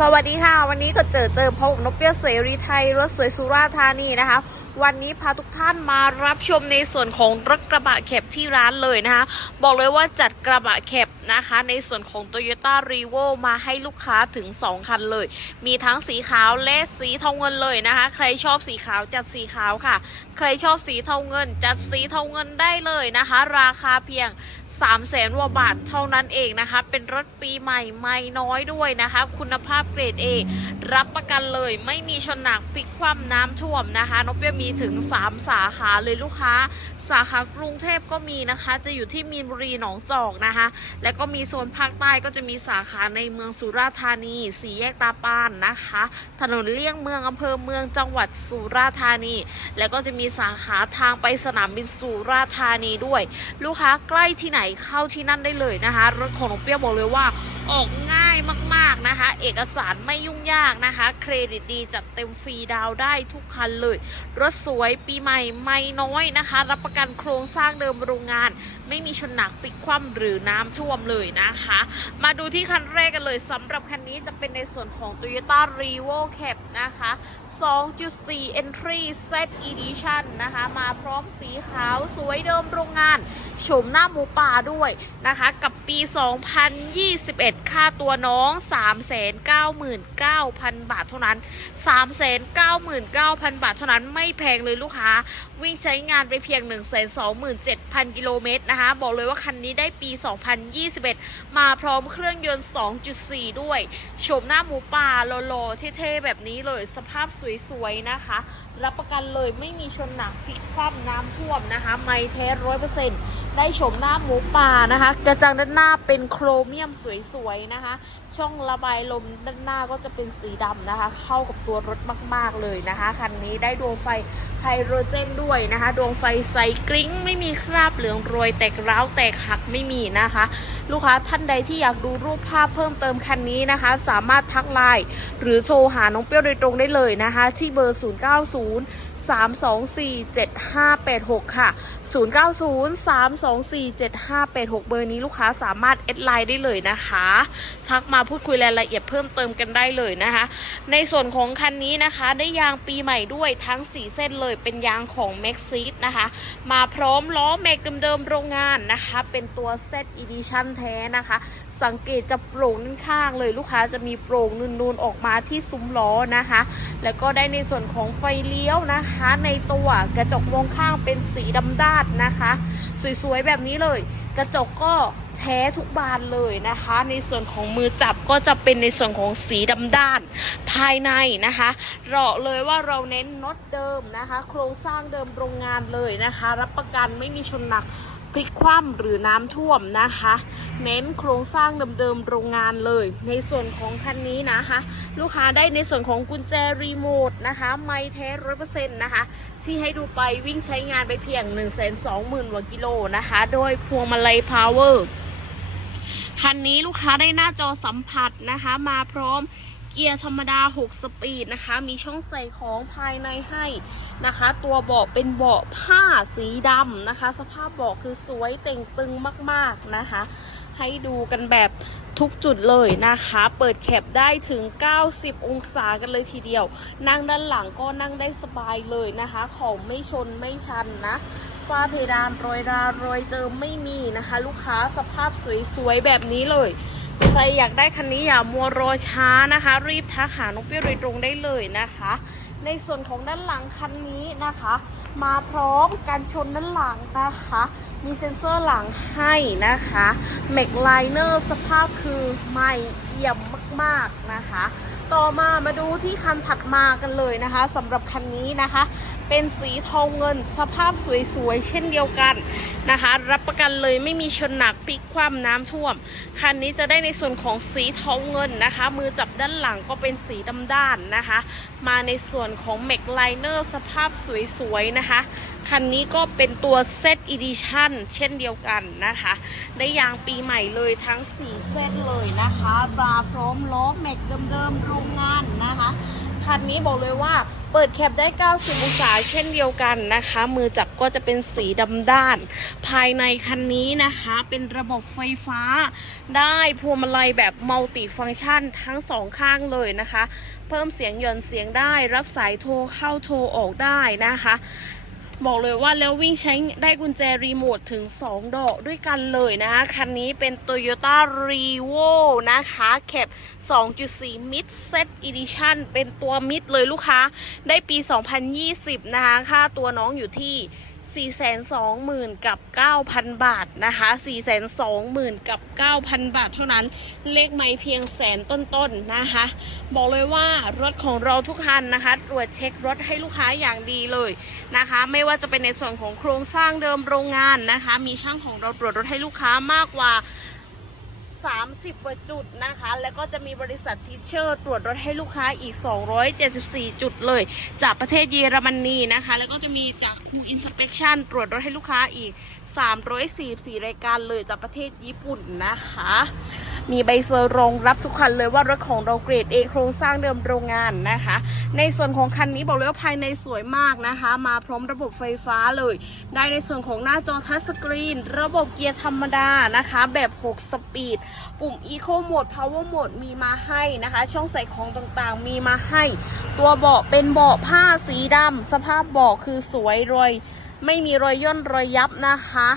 สวัสดีค่ะ วันนี้ก็เจอเจอพบนกเปี้ยเสรีไทยรถสวยสุราธานีนะคะ วันนี้พาทุกท่านมารับชมในส่วนของรถกระบะแคบที่ร้านเลยนะคะ บอกเลยว่าจัดกระบะแคบนะคะ ในส่วนของ Toyota r e v o มาให้ลูกค้าถึง 2 คันเลย มีทั้งสีขาวและสีทองเงินเลยนะคะ ใครชอบสีขาวจัดสีขาวค่ะ ใครชอบสีเทาเงิน จัดสีเทาเงินได้เลยนะคะ ราคาเพียง 3 0 0แสนกว่าบาทเท่านั้นเองนะคะ เป็นรถปีใหม่ไม่น้อยด้วยนะคะ คุณภาพเกรด A รับประกันเลยไม่มีชนหนักพลิกคว่ำน้ำท่วมนะคะ นกเปี้ยมีถึง 3 สาขาเลยลูกค้า สาขากรุงเทพก็มีนะคะ จะอยู่ที่มีนบุรีหนองจอกนะคะ แล้วก็มีโซนภาคใต้ก็จะมีสาขาในเมืองสุราษฎร์ธานี สีแยกตาปานนะคะ ถนนเลี่ยงเมืองอำเภอเมืองจังหวัดสุราษฎร์ธานี แล้วก็จะมีสาขาทางไปสนามบินสุราษฎร์ธานีด้วย ลูกค้าใกล้ที่ไหนเข้าที่นั่นได้เลยนะคะรถของน้องเปี้ยบอกเลยว่าออกง่ายมากๆนะคะ เอกสารไม่ยุ่งยากนะคะ เครดิตดีจัดเต็มฟรีดาวได้ทุกคันเลย รถสวยปีใหม่ไม่น้อยนะคะ รับประกันโครงสร้างเดิมโรงงาน ไม่มีชนหนักปิดคว่ำหรือน้ำท่วมเลยนะคะ มาดูที่คันแรกกันเลยสำหรับคันนี้จะเป็นในส่วนของ Toyota r e v o Cab นะคะ 2.4 Entry Set Edition นะคะ มาพร้อมสีขาวสวยเดิมโรงงานโฉมหน้าหมูป่าด้วยนะคะ กับปี 2021 ค่าตัวน้อง 399,000 บาทเท่านั้น 399,000 บาทเท่านั้นไม่แพงเลยลูกค้า วิ่งใช้งานไปเพียง 127,000 กิโลเมตรนะคะ บอกเลยว่าคันนี้ได้ปี 2021 มาพร้อมเครื่องยนต์ 2.4 ด้วยโฉมหน้าหมูป่าโลๆเท่ๆแบบนี้เลยสภาพสสวยๆนะคะ รับประกันเลยไม่มีชนหนักพลิกคว่ำน้ำท่วมนะคะ ไม่แท้ร้อยเปอร์เซ็นต์ ได้โฉมหน้าหมูป่านะคะ กระจังด้านหน้าเป็นโครเมียมสวยๆนะคะ ช่องระบายลมด้านหน้าก็จะเป็นสีดำนะคะ เข้ากับตัวรถมากๆเลยนะคะ คันนี้ได้ดวงไฟไฮโดรเจนด้วยนะคะ ดวงไฟใสกริ้งไม่มีคราบเหลืองโรยแตกร้าวแตกหักไม่มีนะคะ ลูกค้าท่านใดที่อยากดูรูปภาพเพิ่มเติมคันนี้นะคะ สามารถทักไลน์หรือโทรหาน้องเปรี้ยวโดยตรงได้เลยนะคะ ที่เบอร์ 090 3247586 ค่ะ 090 3247586 เบอร์นี้ลูกค้าสามารถแอดไลน์ได้เลยนะคะ ทักมาพูดคุยรายละเอียดเพิ่มเติมกันได้เลยนะคะ ในส่วนของคันนี้นะคะได้ยางปีใหม่ด้วยทั้ง 4 เส้นเลยเป็นยางของ m a x ซีนะคะ มาพร้อมล้อแม็กเดิมๆโรงงานนะคะ เป็นตัวเซตอีดิชันแท้นะคะ สังเกตจะโปร่งด้านข้างเลยลูกค้าจะมีโปร่งนูนๆออกมาที่ซุ้มล้อนะคะ แล้วก็ได้ในส่วนของไฟเลี้ยวนะคะในตัวกระจกมองข้างเป็นสีดำด้านนะคะ สวยๆแบบนี้เลย กระจกก็แท้ทุกบานเลยนะคะ ในส่วนของมือจับก็จะเป็นในส่วนของสีดำด้าน ภายในนะคะเราเลยว่าเราเน้นน็อตเดิมนะคะ โครงสร้างเดิมโรงงานเลยนะคะ รับประกันไม่มีชนหนัก พลิกคว่ำหรือน้ำท่วมนะคะ เน้นโครงสร้างเดิมๆโรงงานเลย ในส่วนของคันนี้นะคะ ลูกค้าได้ในส่วนของกุญแจรีโมทนะคะไม่แท้ร้อยเปอร์เซ็นต์นะคะ ที่ให้ดูไปวิ่งใช้งานไปเพียง 1 2 0 0 0 0กว่ากิโลนะคะ โดยพวงมาลัยพาวเวอร์คันนี้ลูกค้าได้หน้าจอสัมผัสนะคะ มาพร้อม เกียร์ธรรมดา 6 สปีดนะคะ มีช่องใส่ของภายในให้นะคะ ตัวเบาะเป็นเบาะผ้าสีดำนะคะ สภาพเบาะคือสวยเต่งตึงมากๆนะคะ ให้ดูกันแบบทุกจุดเลยนะคะ เปิดแคปได้ถึง 90 องศากันเลยทีเดียว นั่งด้านหลังก็นั่งได้สบายเลยนะคะ ของไม่ชนไม่ชันนะฝ้าเพดานรอยรารอยเจอไม่มีนะคะ ลูกค้าสภาพสวยๆแบบนี้เลย ใครอยากได้คันนี้อย่ามัวรอช้านะคะ รีบทักหาน้องเปี้ยวโดยตรงได้เลยนะคะ ในส่วนของด้านหลังคันนี้นะคะ มาพร้อมกันชนด้านหลังนะคะ มีเซ็นเซอร์หลังให้นะคะแม็กไลเนอร์สภาพคือใหม่เอี่ยมมากๆนะคะ ต่อมามาดูที่คันถัดมากันเลยนะคะสำหรับคันนี้นะคะเป็นสีทองเงิน สภาพสวยๆ เช่นเดียวกันนะคะ รับประกันเลยไม่มีชนหนักพลิกคว่ำน้ำท่วม คันนี้จะได้ในส่วนของสีทองเงินนะคะ มือจับด้านหลังก็เป็นสีดำด้านนะคะ มาในส่วนของแม็กไลเนอร์สภาพสวยๆ นะคะ คันนี้ก็เป็นตัวเซตอีดิชั่นเช่นเดียวกันนะคะ ได้ยางปีใหม่เลยทั้ง4เซตเลยนะคะบาพร้อมล้อแม็กเดิมๆโรงงานนะ คันนี้บอกเลยว่าเปิดแคปได้ 90 องศาเช่นเดียวกันนะคะ มือจับก็จะเป็นสีดำด้าน ภายในคันนี้นะคะ เป็นระบบไฟฟ้า ได้พวงมาลัยแบบมัลติฟังก์ชันทั้งสองข้างเลยนะคะ เพิ่มเสียงหย่อนเสียงได้ รับสายโทรเข้าโทรออกได้นะคะ บอกเลยว่าแล้ววิ่งใช้ได้กุญแจรีโมทถึง 2 ดอกด้วยกันเลยนะคะ คันนี้เป็น Toyota r e v o นะคะแคป2.4 Mid Set Edition เป็นตัวมิดเลยลูกค้า ได้ปี 2020 นะคะ ค่าตัวน้องอยู่ที่ 420,000 กับ 9,000 บาทนะคะ 420,000 กับ 9,000 บาท เท่านั้น เลขไม่เพียงแสนต้นๆนะคะ บอกเลยว่ารถของเราทุกคันนะคะ ตรวจเช็ครถให้ลูกค้าอย่างดีเลยนะคะ ไม่ว่าจะเป็นในส่วนของโครงสร้างเดิมโรงงานนะคะ มีช่างของเราตรวจรถให้ลูกค้ามากกว่า 30กว่าจุดนะคะ แล้วก็จะมีบริษัททิเชอร์ตรวจรถให้ลูกค้าอีก 274 จุดเลย จากประเทศเยอรมนีนะคะ แล้วก็จะมีจากคูอินสเปกชันตรวจรถให้ลูกค้าอีก 344 รายการเลยจากประเทศญี่ปุ่นนะคะ มีใบเซอร์รองรับทุกคันเลยว่ารถของเราเกรด A โครงสร้างเดิมโรงงานนะคะ ในส่วนของคันนี้บอกเลยว่าภายในสวยมากนะคะ มาพร้อมระบบไฟฟ้าเลย ได้ในส่วนของหน้าจอทัชสกรีน ระบบเกียร์ธรรมดานะคะ แบบ 6 สปีด ปุ่ม Eco Mode Power Mode มีมาให้นะคะ ช่องใส่ของต่างๆ มีมาให้ ตัวเบาะเป็นเบาะผ้าสีดำสภาพเบาะคือสวยรอยไม่มีรอยย่นรอยยับนะคะ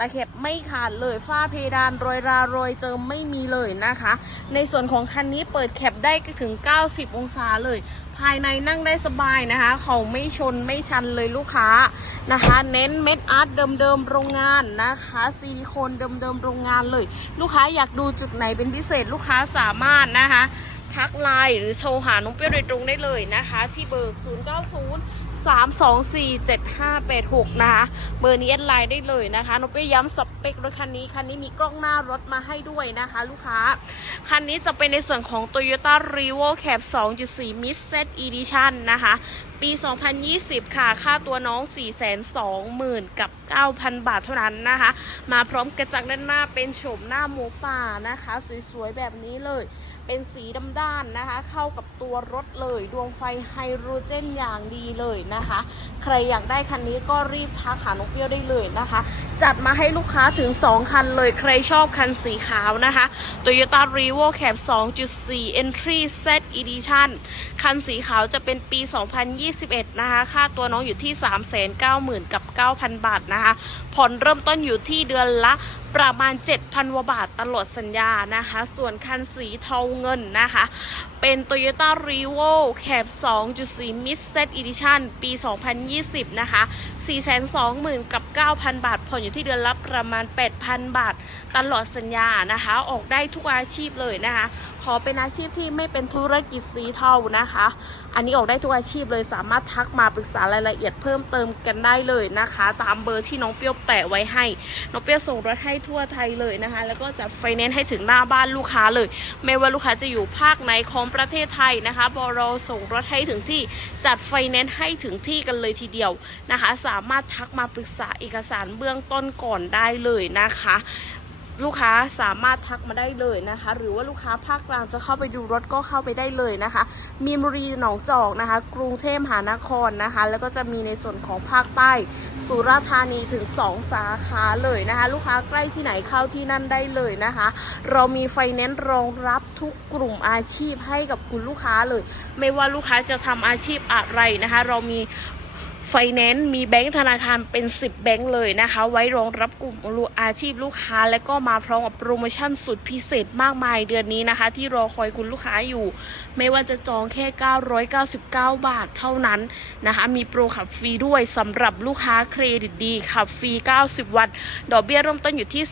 ตะเข็บไม่ขาดเลยฝ้าเพดานรอยรารอยเจิมไม่มีเลยนะคะ ในส่วนของคันนี้เปิดแคปได้ถึง 90 องศาเลย ภายในนั่งได้สบายนะคะ เขาไม่ชนไม่ชันเลยลูกค้านะคะ เน้นเม็ดอาร์ตเดิมๆโรงงานนะคะซิลิโคนเดิมๆโรงงานเลย ลูกค้าอยากดูจุดไหนเป็นพิเศษลูกค้าสามารถนะคะทักไลน์หรือโชว์หาน้องเปี้ยวโดยตรงได้เลยนะคะ ที่เบอร์ 324 7586 นะคะ เบอร์นี้แอดไลน์ได้เลยนะคะน้องเปี้ยย้ำสเปครถคันนี้ คันนี้มีกล้องหน้ารถมาให้ด้วยนะคะ ลูกค้า คันนี้จะเป็นในส่วนของ Toyota r e v o Cab 2.4 Mid Set Edition นะคะ ปี 2020 ค่ะ ค่าตัวน้อง 420,000 กับ 9,000 บาทเท่านั้นนะคะ มาพร้อมกระจังด้านหน้าเป็นโฉมหน้าหมูป่านะคะ สวยๆ แบบนี้เลย เป็นสีดำด้านนะคะ เข้ากับตัวรถเลย ดวงไฟไฮโดรเจนอย่างดีเลยนะคะ ใครอยากได้คันนี้ก็รีบทักหาน้องเปรี้ยวได้เลยนะคะ จัดมาให้ลูกค้าถึง 2 คันเลย ใครชอบคันสีขาวนะคะ Toyota r e v o Cap 2.4 Entry Set Edition คันสีขาวจะเป็นปี 202 2021 นะคะ ค่าตัวน้องอยู่ที่ 390,000 กับ 9,000 บาทนะคะ ผ่อนเริ่มต้นอยู่ที่เดือนละ ประมาณ 7,000ว่าบาทตลอดสัญญานะคะ ส่วนคันสีเทาเงินนะคะ เป็น Toyota r e v o Cap 2.4 Mid Set Edition ปี 2020 นะคะ 420,000 กับ 9,000 บาท ผ่อนอยู่ที่เดือนละประมาณ 8,000 บาท ตลอดสัญญานะคะ ออกได้ทุกอาชีพเลยนะคะ ขอเป็นอาชีพที่ไม่เป็นธุรกิจสีเทานะคะ อันนี้ออกได้ทุกอาชีพเลยสามารถทักมาปรึกษารายละเอียดเพิ่มเติมกันได้เลยนะคะ ตามเบอร์ที่น้องเปียวแปะไว้ให้ น้องเปียวส่งรถให้ทั่วไทยเลยนะคะ แล้วก็จัดไฟแนนซ์ให้ถึงหน้าบ้านลูกค้าเลย ไม่ว่าลูกค้าจะอยู่ภาคไหนของประเทศไทยนะคะบเราส่งรถให้ถึงที่จัดไฟแนนซ์ให้ถึงที่กันเลยทีเดียวนะคะ สามารถทักมาปรึกษาเอกสารเบื้องต้นก่อนได้เลยนะคะ ลูกค้าสามารถทักมาได้เลยนะคะ หรือว่าลูกค้าภาคกลางจะเข้าไปดูรถก็เข้าไปได้เลยนะคะ มีนบุรีหนองจอกนะคะ กรุงเทพมหานครนะคะ แล้วก็จะมีในส่วนของภาคใต้ สุราษฎร์ธานีถึง 2 สาขาเลยนะคะ ลูกค้าใกล้ที่ไหนเข้าที่นั่นได้เลยนะคะ เรามีไฟแนนซ์รองรับทุกกลุ่มอาชีพให้กับคุณลูกค้าเลย ไม่ว่าลูกค้าจะทำอาชีพอะไรนะคะ เรามี ไฟแนนซ์มีแบงก์ธนาคารเป็น 10 แบงก์เลยนะคะ ไว้รองรับกลุ่มอาชีพลูกค้า และก็มาพร้อมกับโปรโมชั่นสุดพิเศษมากมายเดือนนี้นะคะ ที่รอคอยคุณลูกค้าอยู่ ไม่ว่าจะจองแค่ 999 บาทเท่านั้นนะคะ มีโปรขับฟรีด้วยสำหรับลูกค้าเครดิตดีขับฟรี 90 วัน ดอกเบี้ยเริ่มต้นอยู่ที่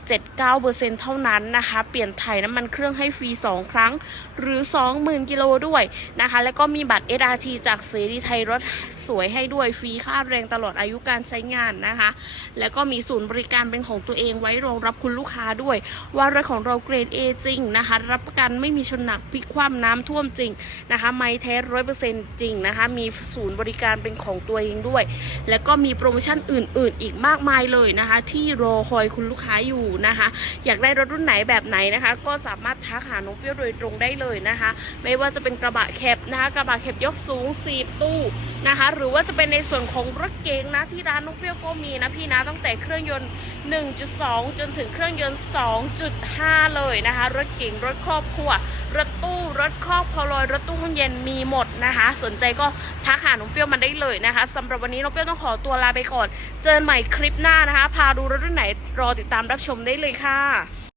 2.79%เท่านั้นนะคะ เปลี่ยนถ่ายน้ำมันเครื่องให้ฟรี 2 ครั้ง หรือ 20,000 กิโลด้วยนะคะ แล้วก็มีบัตร SRT จากเสรีไทยรถสวยให้ด้วย้วยฟรีค่าแรงตลอดอายุการใช้งานนะคะ แล้วก็มีศูนย์บริการเป็นของตัวเองไว้รองรับคุณลูกค้าด้วย ว่ารถของเราเกรด A จริงนะคะ รับประกันไม่มีชนหนักพลิกคว่ำน้ำท่วมจริงนะคะไม่แท้ร้อยเปอร์เซ็นต์จริงนะคะ มีศูนย์บริการเป็นของตัวเองด้วย แล้วก็มีโปรโมชั่นอื่น ๆ อีกมากมายเลยนะคะ ที่รอคอยคุณลูกค้าอยู่นะคะ อยากได้รถรุ่นไหนแบบไหนนะคะ ก็สามารถทักหาน้องเปรี้ยวโดยตรงได้เลยนะคะ ไม่ว่าจะเป็นกระบะแคบนะคะ กระบะแคบยกสูง 4 ตู้นะคะ หรือว่าจะเป็นในส่วนของรถเก๋งนะที่ร้านน้องเปี้ยวก็มีนะพี่นะตั้งแต่เครื่องยนต์ 1.2 จนถึงเครื่องยนต์ 2.5 เลยนะคะ รถเก๋งรถครอบครัว รถตู้รถครอบพลอยรถตู้ห้องเย็นมีหมดนะคะ สนใจก็ทักหาน้องเปี้ยวมันได้เลยนะคะสำหรับวันนี้น้องเปี้ยวต้องขอตัวลาไปก่อน เจอกันใหม่คลิปหน้านะคะ พาดูรถรุ่นไหนรอติดตามรับชมได้เลยค่ะ